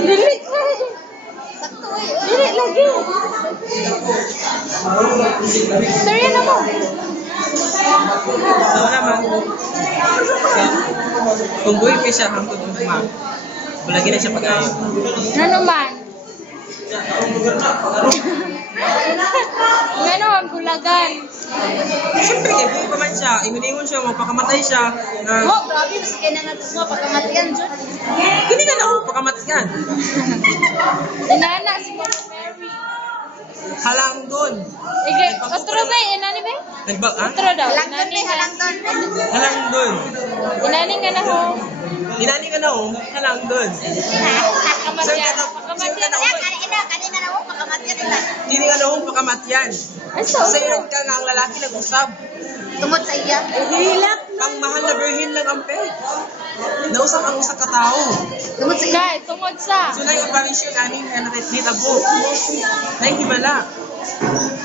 Dili. Dili lagi. Storya na mo. So naman, kung buhay ka siya hangtod ng mga, bulagi na siya pag-ayo. Ano man? Ganon, bulagan. Siyempre, kaya buhay pa man siya, ingon siya, magpakamatay siya. Oh, grabe, mas kaya na mo pagkamatian dyan. Hindi ka na ako pagkamatian. Inana si Mama Mary. Halang doon. Ige, otro ba? Inani ba? Otro daw. Inani Halang doon. Inani nga na ho. Inani ka na ako, halang doon. Pagkamatian. Kanina na ako, pagkamatian nila. Hindi ka na ako pagkamatian. Sa ilan ka nga ang lalaki nag-usab. Tungod sa iya. Hilak. Ang mahal na birhin lang ang peg. Nausap ang usa ka tao. Tungod sa iya. Guys, tungod sa. So na yung operation aning nga nakitabo. Nahihimala.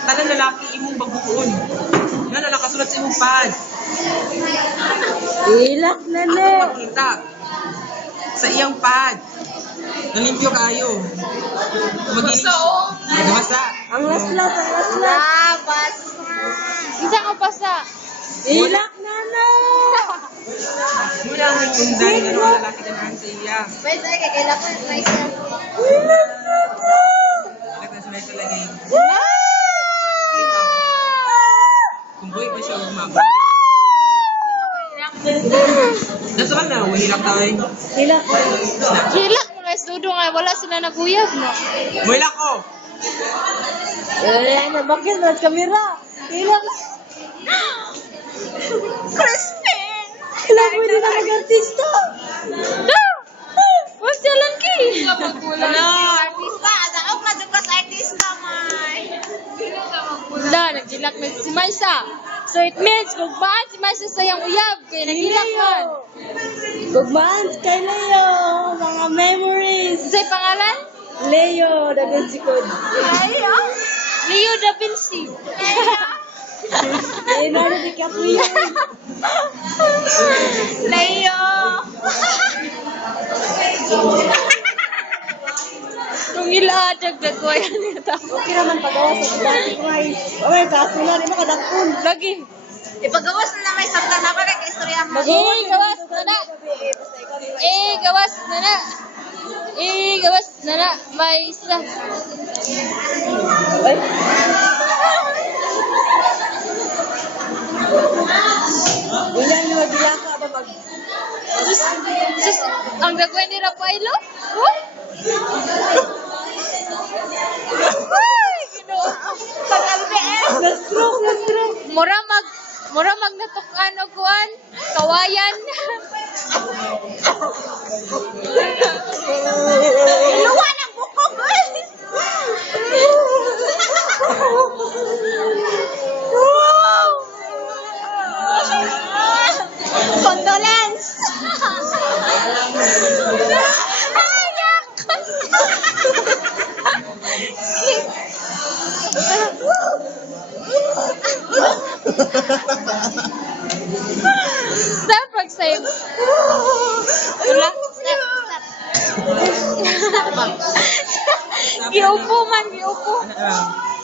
Tanan lalaki imong baguon. Nga na nakasulat sa imong pad. Hilak na Ako makita. Sa iyang pad. Nalimpyo kayo. Nagmasa. Ang laslas. Labas. Isa ka pa sa. Hilak na na. Mula ang kundan nga mga lalaki ganahan sa iya. Pwede tayo, kailan ko yung isa. Nagkasunay sa lagi. Kung buhay pa siya umabot. Nasa man na, mahilak tayo. Hilak mga estudo nga. Wala sila naguyab no. Mahilak ko! Bakit na kamera? Hilak. Crispin! Hilak mo din na nag-artista. Huwag jalan ki. Ano? Artista! Ako madugas artista, May. Wala, nagjilak na si Maisa. So it means, gugmaan si Maisa sa iyang uyab. Kaya nagilak man. Gugmaan kay Leo, mga memories. Sa'y pangalan? Leo, dagan si Kod. Leo da Vinci. Leonardo DiCaprio. Leo. Kung iladag na ko yan ito. Okay naman pagawa sa dati ko ay. Okay, kaso na rin makadakon. Lagi. Ipagawas na may sakta na pala kay istorya mo. Gawas na na. Gawas na na. Gawas na na. May isa. Ay. Ilan na magilaka ba mag... Sus, ang dagway ni Rafaelo? Oh? Ay, ginoo. Pag-LBS. Na-stroke. Mura magnatuk-an o kuan. Kawayan. Luwa ng bukog, guys! Condolence! Stop pag-save. Wala. Giupo man, giupo.